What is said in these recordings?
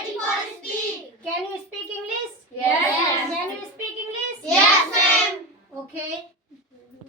ready for speak. Can you speak English? Yes. Can you speak English? Yes, ma'am. Okay.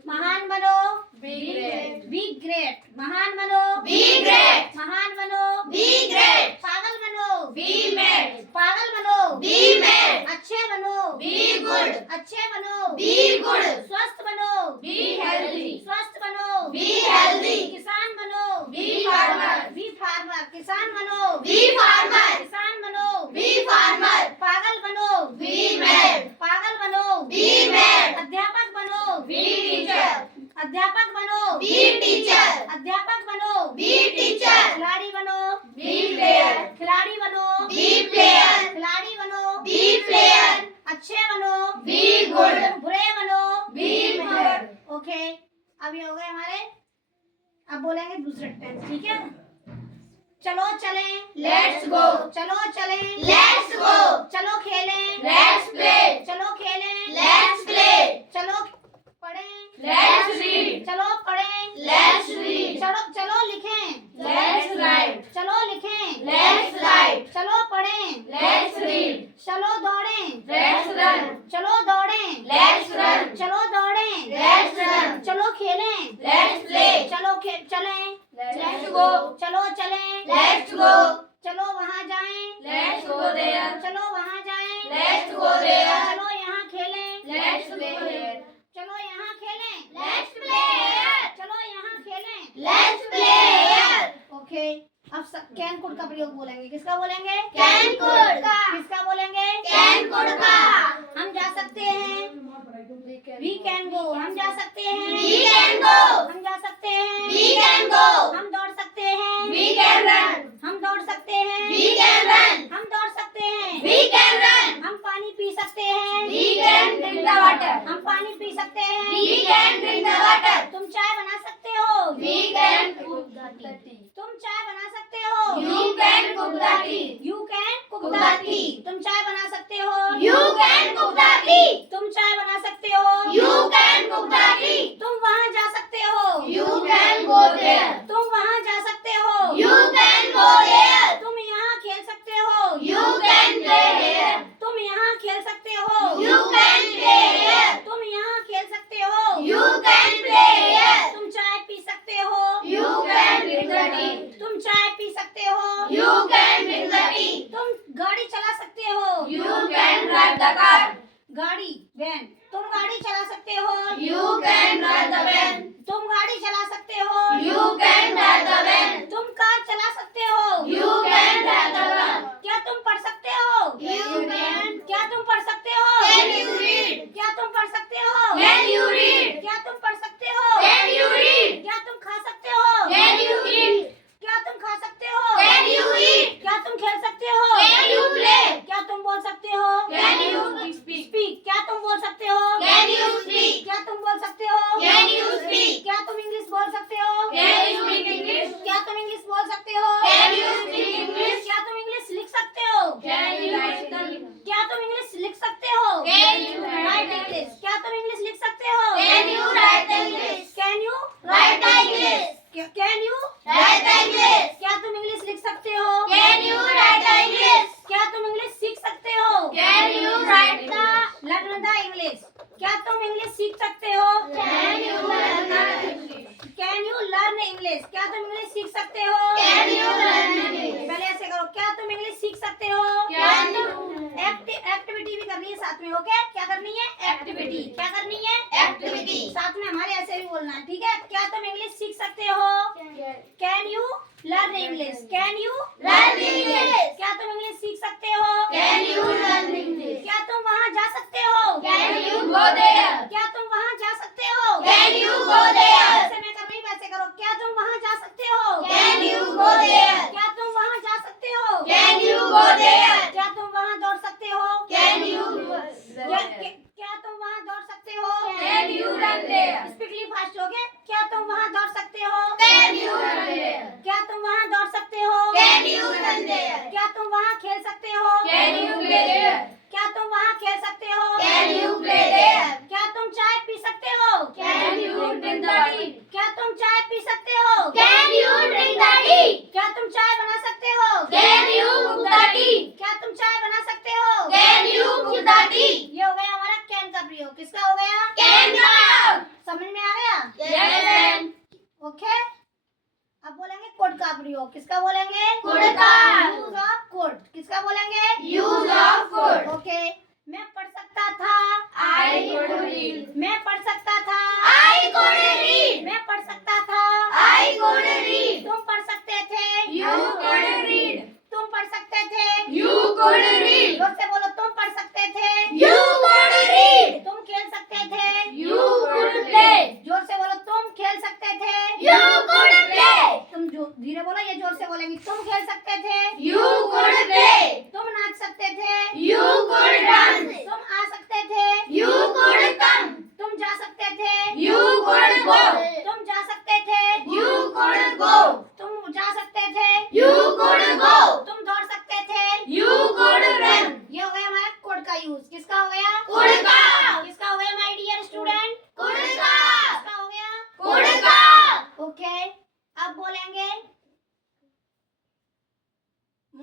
महान बनो. Be great. Be great. महान बनो. Be great. महान बनो. Be great. पागल बनो. Be mad. पागल बनो. Be mad. अच्छे बनो. Be good. अच्छे बनो. Be good. स्वस्थ बनो. Be healthy. स्वस्थ बनो. Be healthy. किसान बनो. Be farmer. Be farmer. किसान बनो. Be farmer. किसान बनो. Be farmer. पागल बनो. Be mad. पागल बनो. Be mad. अध्यापक बनो. Be teacher. अध्यापक बनो. Be teacher. अध्यापक बनो. Be teacher. खिलाड़ी बनो. Be player. खिलाड़ी बनो. Be player. खिलाड़ी बनो. Be player. अच्छे बनो. Be good. बुरे बनो. Be bad. ओके, अब ये हो गए हमारे. अब बोलेंगे दूसरे टेंस, ठीक है? चलो चलें. Let's go. चलो चलें. Let's go. चलो खेलें. Let's play. चलो खेलें. Let's play. चलो पढ़ें. Let's read. चलो पढ़ें. Let's read. चलो चलो लिखें. Let's write. चलो लिखें. Let's write. चलो पढ़ें. Let's read. चलो दौड़ें. Let's run. चलो दौड़ें. Let's run. चलो दौड़ें. Let's run. चलो खेलें. Let's play. चलो चलें. Let's go. चलो चलें. Let's go. चलो वहाँ जाएं. Let's go there. चलो वहाँ जाएं. Let's go there. चलो यहाँ खेलें. Let's play here. चलो यहाँ खेलें. Let's play here. चलो यहाँ खेलें. Let's play here. ओके, अब कैन कुड का प्रयोग बोलेंगे. किसका बोलेंगे? Can could का. किसका बोलेंगे? Can could का. हम जा सकते हैं. We can go. हम जा सकते हैं. We can go. हम जा सकते हैं. We can go. हम दौड़ सकते हैं. We can run. हम दौड़ सकते हैं. We can run. हम दौड़ सकते हैं. We can run. हम पानी पी सकते हैं. We can drink the water. हम पानी पी सकते हैं. We can drink the water. तुम चाय बना सकते हो. We can cook the tea. तुम चाय बना सकते हो. You can cook the tea. You can cook the tea. तुम चाय बना सकते हो. You can cook the tea. तुम चाय बना सकते हो. You can cook the tea. तुम वहाँ जा सकते हो. You can go there. तुम वहाँ जा सकते हो. You can go there. तुम यहाँ खेल सकते हो. You can play here. तुम यहाँ खेल सकते हो. You can play here. तुम यहाँ खेल सकते हो. You can play here. तुम चाय पी सकते हो. You can drink the tea. तुम चाय पी सकते हो. You can drink the tea. तुम गाड़ी चला सकते हो. You can drive the car. गाड़ी वैन. तुम गाड़ी चला सकते हो. You can drive the van. तुम गाड़ी चला सकते हो. You can drive the van. तुम कार चला सकते हो. You can drive the car. क्या तुम पढ़ सकते हो? You can. क्या तुम पढ़ सकते हो? Can you read? क्या तुम पढ़ सकते हो? Can you read? क्या तुम पढ़ सकते हो? Can you read? क्या तुम खा सकते हो? Can you eat? क्या तुम खा सकते हो? Can you eat? क्या तुम खेल सकते हो? Can you play? क्या तुम बोल सकते हो? Can you speak. क्या तुम बोल सकते हो? Can you speak? क्या तुम बोल सकते हो? Can you speak? क्या तुम इंग्लिश बोल सकते हो? Can you speak English? क्या तुम इंग्लिश बोल सकते हो? Can you speak English? क्या तुम इंग्लिश लिख सकते हो? Can you write the क्या तुम इंग्लिश लिख सकते हो? Can you right English. क्या तुम इंग्लिश लिख सकते हो? Can you write the English? Can you Write the English. Can you Write the English. क्या तुम इंग्लिश लिख सकते हो? Can you write the English? क्या तुम इंग्लिश सीख सकते हो? Can you write the learn the English. क्या तुम इंग्लिश सीख सकते हो? Can you learn the English? Can you learn English. क्या तुम इंग्लिश सीख सकते हो? Can you learn English? पहले ऐसे करो. क्या तुम इंग्लिश सीख सकते हो? Can you एक्टिविटी भी करनी है साथ में. ओके, क्या करनी है? एक्टिविटी. क्या करनी है? Activity. साथ में हमारे ऐसे भी बोलना है, ठीक है? क्या तुम इंग्लिश सीख सकते हो? Can you learn English. Can you Learn English. क्या तुम इंग्लिश सीख सकते हो? Can you learn English? क्या तुम वहाँ जा सकते हो? Can you go there? क्या तुम वहाँ जा सकते हो? Can you go there? जैसे मैं कर रही हूँ वैसे करो. क्या तुम वहाँ जा सकते हो? Can you go there? क्या तुम वहाँ जा सकते हो? Can you go there? क्या तुम वहाँ दौड़ सकते हो? Can you क्या तुम वहाँ दौड़ सकते हो? Can you run there? स्पीकली फास्ट हो गए. क्या तुम वहाँ दौड़ सकते हो? Can you run there? क्या तुम वहाँ दौड़ सकते हो? Can you run there? क्या तुम वहाँ खेल सकते हो? Can you play there? क्या तुम वहाँ खेल सकते हो? Can you play there? क्या तुम चाय पी सकते हो? Can you drink the tea? क्या तुम चाय पी सकते हो? Can you drink the tea? क्या तुम चाय बना सकते हो? Can you cook the tea? क्या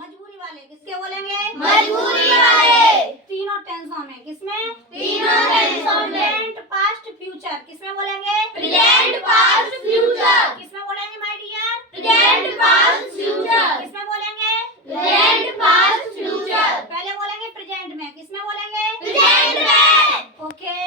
मजबूरी वाले किसके बोलेंगे? मजबूरी वाले। तीनों टेंसों में, किसमें? तीनों टेंसों में। प्रेजेंट, पास्ट, फ्यूचर किसमें बोलेंगे? Present, past, future. किसमें बोलेंगे my dear? Present, past, future. किसमें बोलेंगे? Present, past, future. पहले बोलेंगे प्रेजेंट में, किसमें बोलेंगे? प्रेजेंट में। ओके।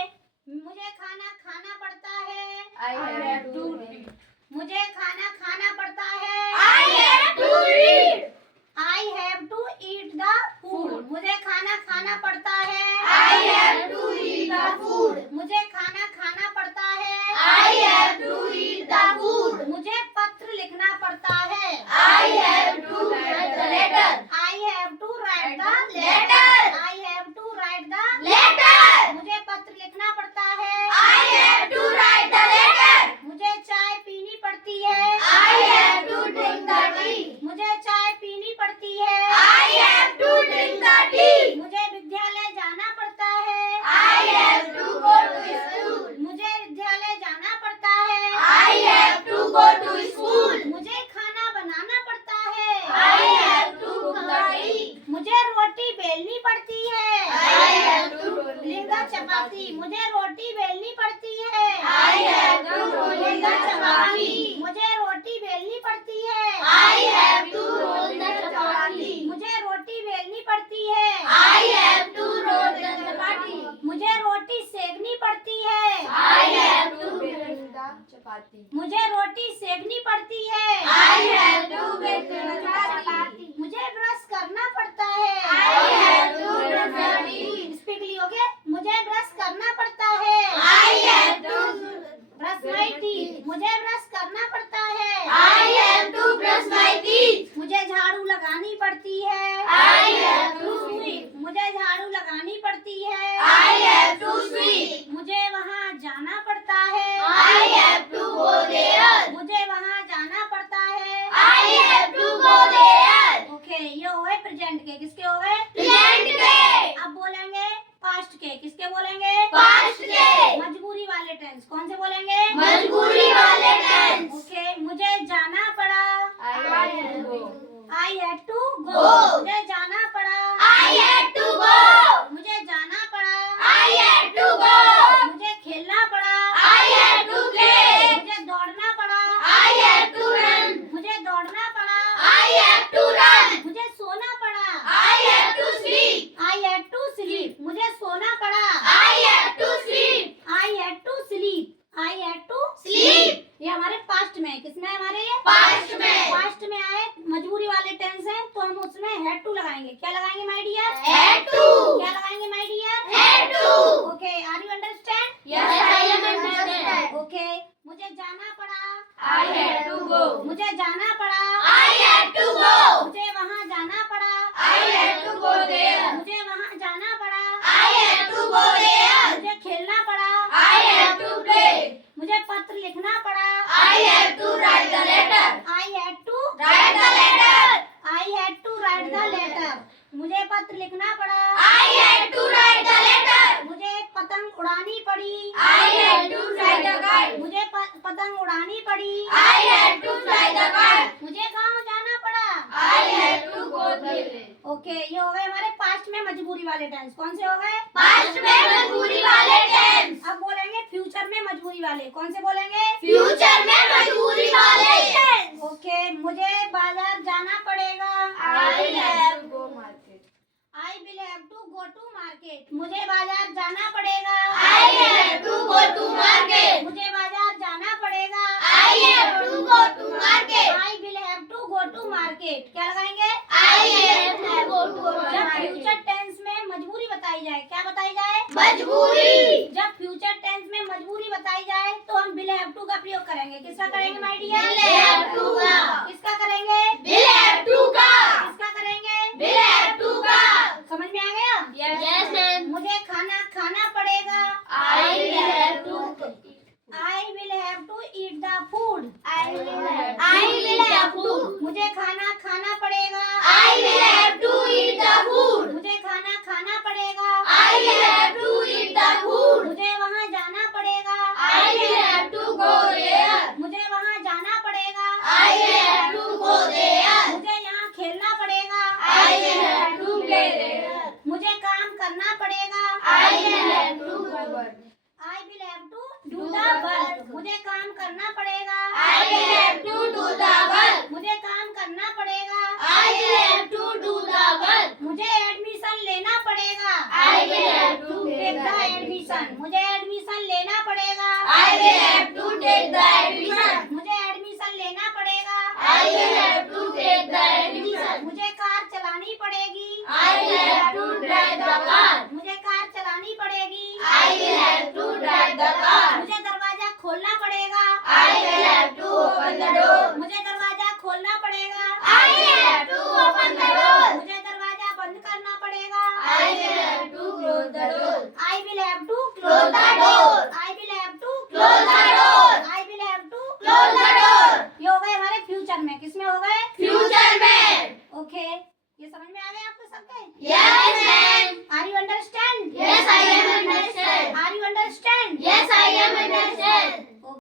मुझे खाना खाना पड़ता है। I have to read. मुझे खाना खाना पड़ता है। I have to read. I have to eat the food. मुझे खाना खाना पड़ता है। I have to eat the food. मुझे खाना खाना पड़ता है। I have to eat the food. मुझे पत्र लिखना पड़ता है। I have to write the letter. I have to write the Letter. I have to write the Letter. मुझे पत्र लिखना पड़ता है। I have to write the letter. मुझे चाय पीनी पड़ती है। I have to drink the tea. मुझे चाय पीनी पड़ती है। I have to drink the tea. मुझे विद्यालय जाना पड़ता है। I have to go to school. मुझे विद्यालय जाना पड़ता है। I have to go to school. मुझे खाना बनाना पड़ता है। I have to cook the tea. मुझे रोटी बेलनी पड़ती है। I have to लिंगा चपाती। मुझे रोटी बेलनी पड़ती है। I have to roll the chapati. मुझे रोटी बेलनी पड़ती है। I have to roll the chapati. मुझे रोटी बेलनी पड़ती है। I have to roll the chapati. मुझे रोटी सेकनी पड़ती है। I have to bake the chapati. मुझे रोटी सेकनी पड़ती है। I have to bake the chapati. मुझे ब्रश करना पड़ता है। I have to brush the teeth. स्पीकली हो गया। मुझे ब्रश करना पड़ता है। I have to brush my teeth. मुझे ब्रश करना पड़ता है। I have to brush my teeth. मुझे झाड़ू लगानी पड़ती है। I have to sweep. मुझे झाड़ू लगानी पड़ती है। I have to sweep. मुझे वहाँ जाना पड़ता है। I have to go there. मुझे वहाँ जाना पड़ता है। I have to go there. Okay, ये हो गए प्रेजेंट के। किसके हो गए? Present के. अब बोलेंगे पास्ट के। किसके बोलेंगे? Past के. मजबूरी वाले टेंस कौन से बोलेंगे? मजबूरी वाले tense. ओके, मुझे जाना पड़ा। I had to go. I had to go. Go. मुझे जाना पड़ा। I had to go. मुझे जाना पड़ा। I had to go. मुझे खेलना पड़ा। I had to play. मुझे दौड़ना पड़ा। I had to run. मुझे दौड़ना पड़ा। I had to run. मुझे सोना पड़ा। I had to sleep. I had to sleep. मुझे सोना पड़ा। I had to sleep. I had to sleep. I had to Sleep. ये हमारे पास्ट में है। किसमें है हमारे? ये Past में. पास्ट में आए मजबूरी वाले टेंस है तो हम उसमें हैड टू लगाएंगे। क्या लगाएंगे माय डियर? Had to. क्या लगाएंगे my dear? Had to. Okay, are you understand? Yes, I understand. Okay, मुझे जाना पड़ा। I had to go. मुझे जाना पड़ा। I had to go. मुझे वहाँ जाना पड़ा। I had to go there. मुझे वहाँ जाना पड़ा। I had to go there. मुझे खेलना पड़ा। I had to play. मुझे पत्र लिखना पड़ा। I had to write the letter. I had to Write the letter. I had to write the letter. मुझे पत्र लिखना पड़ा। I had to write the letter. मुझे पतंग उड़ानी पड़ी। I had to fly the kite. मुझे पतंग उड़ानी पड़ी। I had to fly the kite. मुझे गांव जाना पड़ा। I had to go there. Okay, ये हो गए हमारे पास्ट में मजबूरी वाले टेंस। कौन से हो गए? Past में मजबूरी वाले tense. अब बोलेंगे फ्यूचर में मजबूरी वाले। कौन से बोलेंगे? Future में मजबूरी वाले tense. ओके, मुझे बाजार जाना पड़ेगा। I have to go market. I will have to go to market. मुझे बाजार जाना पड़ेगा। I have to go to market. मुझे बाजार जाना पड़ेगा। I have to go to market. I will have to go to market. क्या लगाएंगे? I have to go to जब market. फ्यूचर टेंस में मजबूरी बताई जाए, क्या बताई जाए? मजबूरी. जब फ्यूचर टेंस में मजबूरी बताई जाए तो हम will have to का प्रयोग करेंगे। किसका करेंगे my dear? Will have to का. किसका करेंगे? Will have to का. किसका करेंगे? Will have to का. समझ में आ गया? Yes, ma'am. मुझे खाना खाना पड़ेगा। I will have to. I will have to eat the food. I will have to. मुझे खाना खाना पड़ेगा। I will have to eat the food. मुझे खाना खाना पड़ेगा। I will have to eat the food. मुझे वहाँ जाना पड़ेगा। I will have to go there. मुझे वहाँ जाना पड़ेगा। I will have to go there. together. मुझे काम करना पड़ेगा. I will have to work. I will have to do the work. मुझे काम करना पड़ेगा. I will have to do the work. मुझे काम करना पड़ेगा. I will have to do the work. मुझे एडमिशन लेना पड़ेगा. I will have to take the admission. मुझे एडमिशन लेना पड़ेगा. I will have to take the admission. मुझे एडमिशन लेना पड़ेगा. I will have to take the admission. मुझे कार चलानी पड़ेगी. I will have to drive the car. मुझे कार चलानी पड़ेगी. I will have to drive the car. मुझे दरवाजा खोलना पड़ेगा. I will have to open the door. मुझे दरवाजा खोलना पड़ेगा. I will have to open the door. मुझे दरवाजा बंद करना पड़ेगा. I will have to close the door. I will have to Close the door. I will have to Close the door. I will have to Close the door. ये हो गए हमारे future में. किसमें हो गए? Future में. ओके, ये समझ में आ गए आपको सबके? Yes, ma'am.